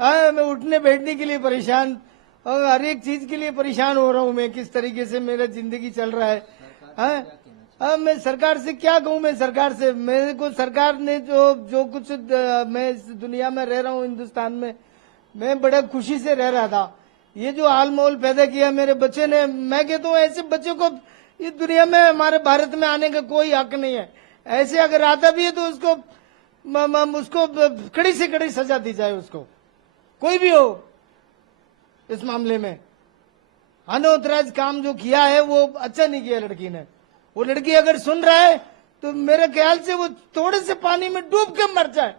हाँ, मैं उठने बैठने के लिए परेशान और हर एक चीज के लिए परेशान हो रहा हूँ मैं, किस तरीके से मेरा जिंदगी चल रहा है। हाँ, अब मैं सरकार से क्या कहूँ, मैं सरकार से, मेरे को सरकार ने जो जो कुछ मैं इस दुनिया में रह रहा हूँ हिंदुस्तान में, मैं बड़ा खुशी से रह रहा था। ये जो हाल माहौल पैदा किया मेरे बच्चे ने, मैं कहता हूँ ऐसे बच्चों को इस दुनिया में हमारे भारत में आने का कोई हक नहीं है। ऐसे अगर आता भी है तो उसको उसको कड़ी से कड़ी सजा दी जाए, उसको कोई भी हो इस मामले में। अनौतराइज काम जो किया है वो अच्छा नहीं किया लड़की ने। वो लड़की अगर सुन रहा है तो मेरे ख्याल से वो थोड़े से पानी में डूब के मर जाए।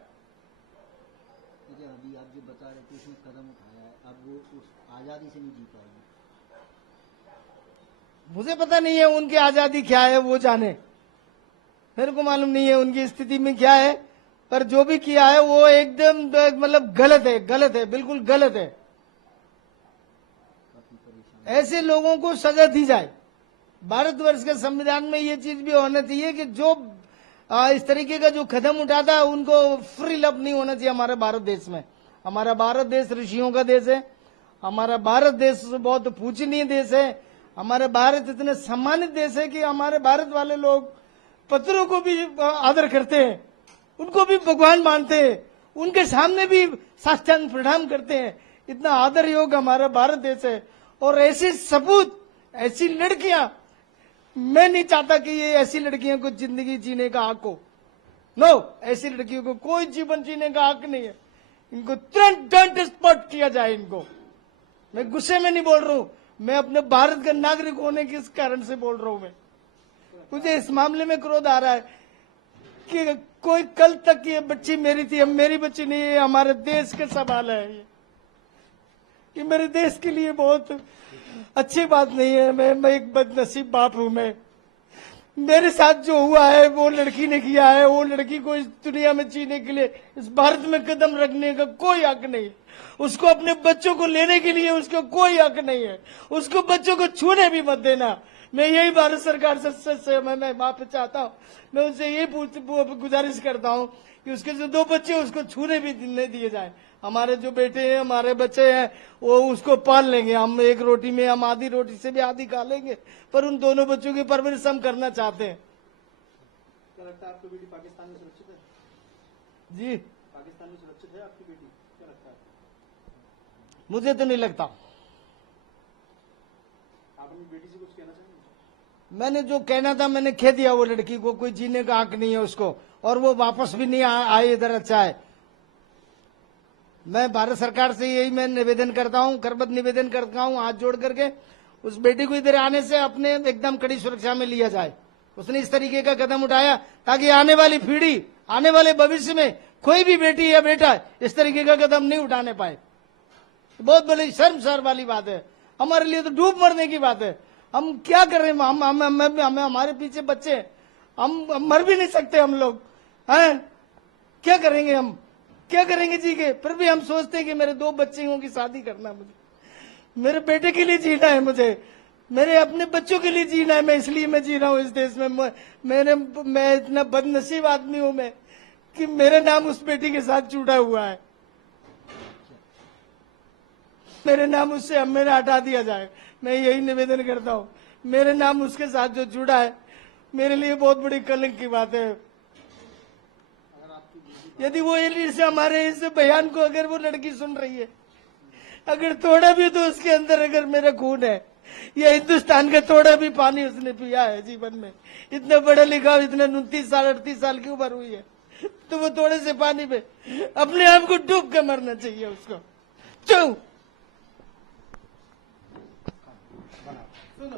अभी आप जो बता रहे थे उसने कदम उठाया है, अब वो उस आजादी से नहीं जी पाएगी। मुझे पता नहीं है उनकी आजादी क्या है, वो जाने, मेरे को मालूम नहीं है उनकी स्थिति में क्या है, पर जो भी किया है वो एकदम मतलब गलत है, गलत है, बिल्कुल गलत है। ऐसे लोगों को सजा दी जाए। भारतवर्ष के संविधान में ये चीज भी होना चाहिए कि जो इस तरीके का जो कदम उठाता है उनको फ्री लव नहीं होना चाहिए हमारे भारत देश में। हमारा भारत देश ऋषियों का देश है, हमारा भारत देश बहुत पूजनीय देश है, हमारा भारत इतने सम्मानित देश है कि हमारे भारत वाले लोग पत्थरों को भी आदर करते हैं, उनको भी भगवान मानते हैं, उनके सामने भी साष्टांग प्रणाम करते हैं। इतना आदर योग हमारा भारत देश है। और ऐसे सपूत, ऐसी लड़कियां, मैं नहीं चाहता कि ये ऐसी लड़कियों को जिंदगी जीने का हक हो। नो, ऐसी लड़कियों को कोई जीवन जीने का हक नहीं है। इनको तुरंत दंड स्पॉट किया जाए इनको। मैं गुस्से में नहीं बोल रहा हूं, मैं अपने भारत का नागरिक होने के इस कारण से बोल रहा हूं। मैं, मुझे इस मामले में क्रोध आ रहा है कि कोई कल तक ये बच्ची मेरी थी, अब मेरी बच्ची नहीं है, हमारे देश का सवाल है ये मेरे देश के लिए बहुत अच्छी बात नहीं है। मैं एक बदनसीब बाप हूं। मैं, मेरे साथ जो हुआ है वो लड़की ने किया है। वो लड़की को इस दुनिया में जीने के लिए, इस भारत में कदम रखने का कोई हक नहीं। उसको अपने बच्चों को लेने के लिए उसका कोई हक नहीं है। उसको बच्चों को छूने भी मत देना। मैं यही भारत सरकार से मैं माफी चाहता हूँ। मैं उनसे यही गुजारिश करता हूँ कि उसके जो 2 बच्चे उसको छूने भी नहीं दिए जाए। हमारे जो बेटे हैं, हमारे बच्चे हैं, वो उसको पाल लेंगे। हम एक रोटी में, हम आधी रोटी से भी आधी खा लेंगे, पर उन दोनों बच्चों की परवरिश हम करना चाहते हैं। क्या लगता है आपकी बेटी पाकिस्तान में सुरक्षित है? जी, पाकिस्तान में सुरक्षित है आपकी बेटी, क्या लगता है? मुझे तो नहीं लगता। आप अपनी बेटी से कुछ कहना चाहेंगे? मैंने जो कहना था मैंने कह दिया। वो लड़की को कोई जीने का हक नहीं है उसको, और वो वापस भी नहीं आए इधर। अच्छा है, मैं भारत सरकार से यही मैं निवेदन करता हूं, करबद्ध निवेदन करता हूं, हाथ जोड़ करके उस बेटी को इधर आने से अपने एकदम कड़ी सुरक्षा में लिया जाए। उसने इस तरीके का कदम उठाया ताकि आने वाली पीढ़ी, आने वाले भविष्य में कोई भी बेटी या बेटा इस तरीके का कदम नहीं उठाने पाए। बहुत बड़ी शर्मसार वाली बात है, हमारे लिए तो डूब मरने की बात है। हम क्या कर रहे हैं? हम हमारे पीछे बच्चे, हम मर भी नहीं सकते हम लोग हैं। क्या करेंगे हम, क्या करेंगे जी के? फिर भी हम सोचते हैं कि मेरे 2 बच्चियों की शादी करना, मुझे मेरे बेटे के लिए जीना है, मुझे मेरे अपने बच्चों के लिए जीना है। मैं इसलिए मैं जी रहा हूँ इस देश में। मैं इतना बदनसीब आदमी हूं मैं कि मेरा नाम उस बेटी के साथ जुड़ा हुआ है। मेरे नाम उससे मेरा हटा दिया जाए, मैं यही निवेदन करता हूँ। मेरे नाम उसके साथ जो जुड़ा है मेरे लिए बहुत बड़ी कलंक की बात है। यदि वो से हमारे इस बयान को अगर वो लड़की सुन रही है, अगर थोड़ा भी तो उसके अंदर अगर मेरा खून है, या हिंदुस्तान का थोड़ा भी पानी उसने पिया है जीवन में, इतना बड़ा लिखा, इतना 29 साल 38 साल की उम्र हुई है, तो वो थोड़े से पानी में अपने आप को डूब के मरना चाहिए उसको। सुनो